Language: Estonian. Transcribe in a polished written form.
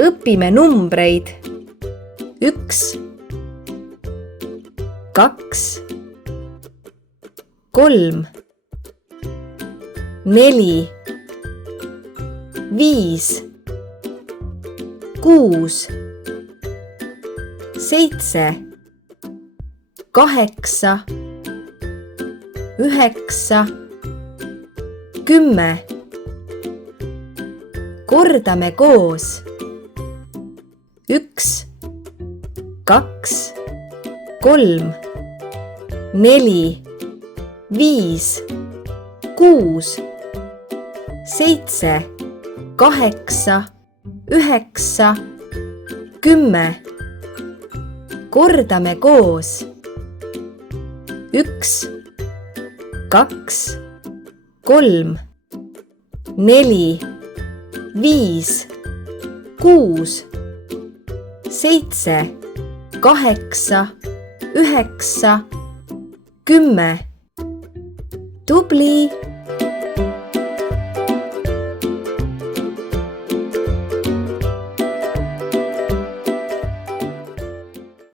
Õpime numbreid. 1, 2, 3, 4, 5, 6, 7, 8, 9, 10. Kordame koos. 1, 2, 3, 4, 5, 6, 7, 8, 9, 10. Kordame koos. 1, 2, 3, 4, 5, 6, 7, 8, 9, 10. Tubli!